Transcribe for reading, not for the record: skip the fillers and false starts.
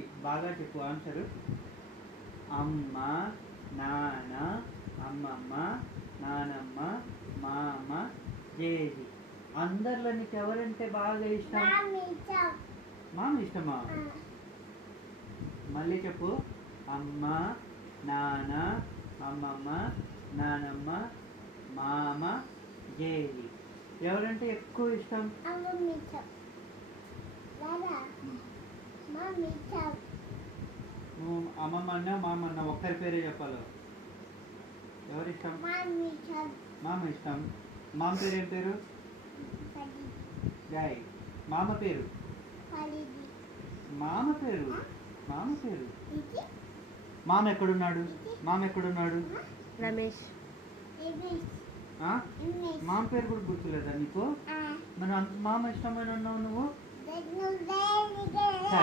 బాగా చెప్పు ఆన్సరు. అమ్మ, నాన్న, అమ్మమ్మ, నానమ్మ, మామ, జేజి. అందరిలో నీకు ఎవరంటే బాగా ఇష్టం? మామ ఇష్టమా? మళ్ళీ చెప్పు. అమ్మ, నాన్న, అమ్మమ్మ, నానమ్మ, మామ, జేజి. ఎవరంటే ఎక్కువ ఇష్టం? నువ్వు అమ్మమ్మ అన్నా మామ అన్నా ఒక్కరి పేరే చెప్పాలి. ఎవరు ఇష్టం? మామ ఇష్టం. మామ పేరు ఏం పేరు? గాయ్. మామ పేరు? మామ పేరు మామ పేరు మామ ఎక్కడున్నాడు? మామ ఎక్కడున్నాడు? రమేష్. మామ పేరు కూడా గుర్తులేదా నీకు? మరి అంత మామ ఇష్టమైన ఉన్నావు నువ్వు.